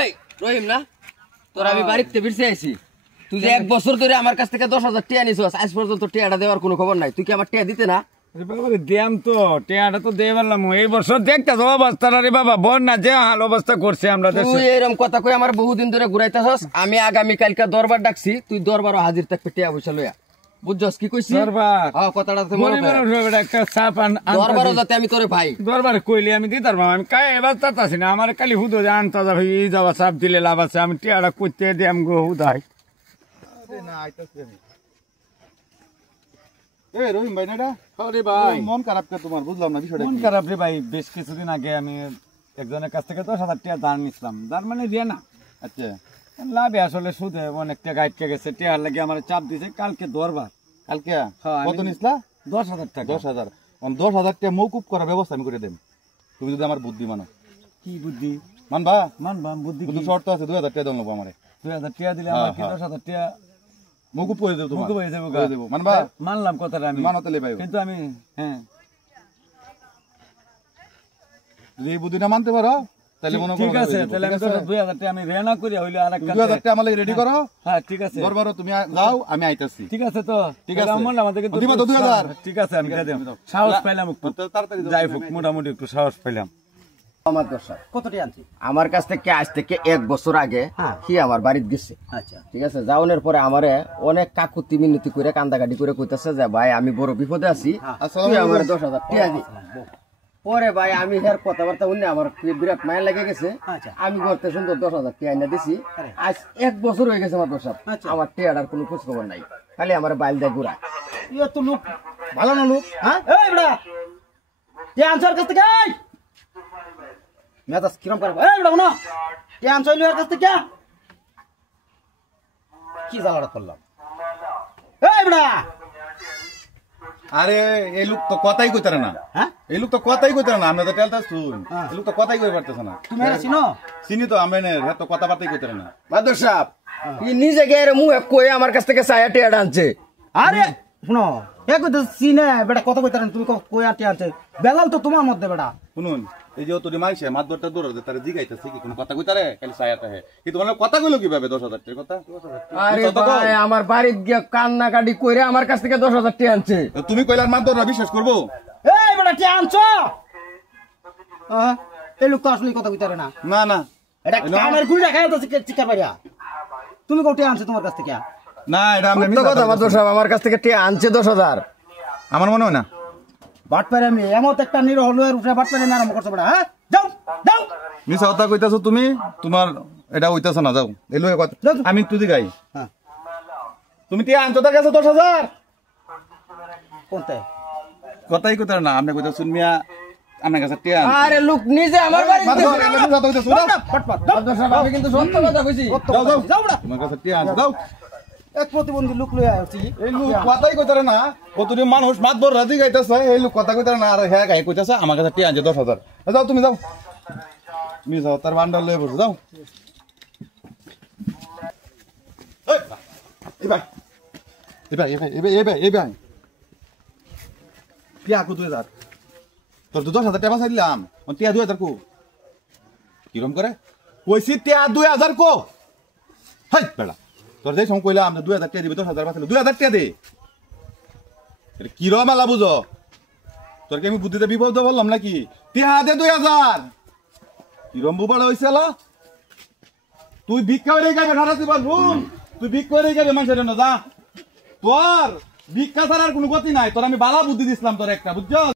এই রহিম না তোর আমি বাড়িতে ফিরতে আইছি তুই যে 1 বছর ধরে আমার কাছ থেকে 10,000 টাকা নিছস আজ পর্যন্ত টাকাটা দেওয়ার কোনো খবর নাই তুই কি আমার টাকা দিতে না বাবারে দেম তো টাকাটা তো দেই বললাম এই বছর দেখতাছ অবস্থাটা রে বাবা বন্যা যে হাল অবস্থা করছে আমরা দেশে তুই এরকম কথা কই আমার বহুদিন ধরে ঘুরাইতাছস আমি আগামী কালকে দরবার ডাকছি তুই দরবারও হাজির থাকবি টাকা পয়সা লইয়া বুঝছস কি কইছি দরবার হ্যাঁ কথাটা তো মনে মনে একটা চাপ দরবারও যাতে আমি তোরে ভাই দরবার কইলে আমি দিতার বাবা আমি কাই এবার চাতাছি না আমার খালি হুদো যে আনতা যাবে এই যাওয়া চাপ দিলে লাভ আছে আমি টাকাটা করতে দেম গো হুদাই না আইতাছি আমি এ রহিম ভাই না আরে ভাই মন খারাপ কে তোমার বুঝলাম না বিষয়টা মন খারাপ রে ভাই বেশ কিছুদিন আগে আমি একজনের কাছ থেকে 10,000 টাকা ধার নিছিলাম ধার মানে দিয়ে না আচ্ছা লাভে আসলে সুদে অনেক টাকা আটকে গেছে টাকার লাগে আমার চাপ দিছে কালকে দরবার কালকে হ্যাঁ, কত নিছলা 10,000 টাকা 10,000 10,000 টাকা মওকুফ করার ব্যবস্থা আমি করে দেব তুমি যদি আমার বুদ্ধি মানো কি বুদ্ধি মানবা মানবা বুদ্ধি কিন্তু কি শর্ত আছে 2,000 টাকা দেন লাগবে আমারে 2,000 টাকা দিলে আমার কি 10,000 টাকা মওকুফ করে দেব তোমার মুকুব হয়ে যাবে করে দেব মানবা মানলাম কথাটা আমি মানো তাহলে ভাই কিন্তু আমি হ্যাঁ যদি এই বুদ্ধিটা মানতে পারো তাহলে মনে করো ঠিক আছে তাহলে আমি 2,000 টাকা আমি রেনা করি হইলে আরেকটা 2,000 টাকা আমাকে রেডি করো হ্যাঁ ঠিক আছে দরবারও তুমি যাও আমি আইতাছি ঠিক আছে তো ঠিক আছে। আমার আমাদের কিন্তু দিবা তো 2,000 ঠিক আছে আমি দিয়ে দেব সাহস পাইলাম একটু তাড়াতাড়ি যাই হোক মোটামুটি একটু সাহস পাইলাম আমার দশা কতটি আনছি আমার কাছ থেকে আজ থেকে 1 বছর আগে কি আমার বাড়িতে গেছে আচ্ছা ঠিক আছে যাওনের পরে আমারে অনেক কাকুতি মিনতি করে কান্দাকাটি করে কইতাছে যে ভাই আমি বড় বিপদে আছি তুই আমার 10,000 টাকা দি পরে ভাই আমি হের কথাবার্তা শুনে আমার বিরাট মায়া লেগে গেছে আচ্ছা। আমি করতে সুন্দর 10,000 টাকা এনে দিছি আজ 1 বছর হয়ে গেছে আমার দশা আচ্ছা। আমার টাকার কোনো খোঁজ খবর নাই খালি আমার বাইল দেয় ঘুরা ইয়ে তো লোক ভালো না লোক হ্যাঁ এই বড়া কে আনসার কাছ থেকে এই মেজাজ কিরম করে এই বড়া না কে আনসার লিয়ার কাছ থেকে কি জ্বালাটা করলাম এই বড়া আরে এই লোক তো কথাই কইতারে না হ্যাঁ এই লোক তো কথাই কইতারে না আমরা তো টেলতা শুন হ্যাঁ। এই লোক তো কথাই কই পারতেছ না তুমি এরা চিনো চিনি তো আমি হে তো কথাবার্তাই কইতারে না মাদর সাহেব ই নিজে গেরে মুহে কই আমার কাছ থেকে 100 টাকা আনছে আরে শুনো এ কই তো চিনে বেটা কত কইতারেন তুমি কই আটি আনছে বেলাল তো তোমার মধ্যে বেটা শুনুন এই যে তোর মাইছে মাদরটা দৌড় দে তারে জিগাইতেছে কি কোনো কথা কইতারে খালি সায়াটা হে কিন্তু মানে কথা কইলো কিভাবে 10,000 টাকা কথা আরে ভাই আমার বাড়িতে গিয়ে কান্নাকাটি কইরে আমার কাছ থেকে 10,000 টাকা আনছে তুমি কইলার মাদররা বিশ্বাস করবো এই বেটা কে আনছো এই লোক তো আসলে কথা কইতারে না না না এটা কামের গুড়ি রাখা তো চিকা পারিয়া তুমি কোটে আনছো তোমার কাছ থেকে না এটা আমরা সত্য কথা মাদর সাহেব আমার কাছ থেকে টাকা আনছে 10,000 আমার মনে হয় না বাট পারে আমি এমত একটা নিরহ লয়ের উঠে বাট পারে আরম্ভ করছো বেটা হ্যাঁ যাও যাও মিছা কথা কইতাছো তুমি তোমার এটা হইতাছ না যাও এলো কথা আমি তুই গাই হ্যাঁ তুমি টিয়া আনছো তার কাছে 10,000 কোনতে কথাই কইতার না আপনি কইতা শুনমিয়া আপনার কাছে টিয়া আরে লোক নিজে আমার বাড়িতে মাদর এলা মিছা কথা কইতাছো না ফটফট মাদর সাহেব আমি কিন্তু সত্য কথা কইছি যাও যাও যাও বেটা তোমার কাছে টিয়া আনছো যাও এক প্রতিবন্ধী লোক লয়ে আইছি এই লোক কথাই কইতারে না কতটি মানুষ মাতবর রাজি গাইতাছে এই লোক কথা কইতারে না আর হ্যাঁ গাই কইতাছে আমার কাছে টিয়া আনছে 10,000 যাও তুমি যাও মিছা তার বান্ডাল লয়ে বসো যাও এই ভাই এই ভাই এই ভাই এই ভাই এই ভাই টিয়া কো 2,000 তোর তো 10,000 টাকা বাঁচাই দিলাম টিয়া 2,000 কো কিরম করে কইছি টিয়া 2,000 কো হাই বেড়া তোর যাই সম কইলাম 2,000 টাকা দিবি 10,000 বাঁচাইলে 2,000 টাকা দে কিরম মেলা বুঝো তোর কি আমি বুদ্ধিতে বিপদ বললাম নাকি টিয়া দে 2,000 কিরম বুবাড়া হইছে লা তুই ভিক্ষা করে গাবে ঢাড়া দিবা রুম তুই ভিক্ষা করে গাবে মানুষের না যা তোর ভিক্ষা ছাড়ার কোনো গতি নাই তোর আমি বালা বুদ্ধি দিছিলাম তোর একটা বুঝছো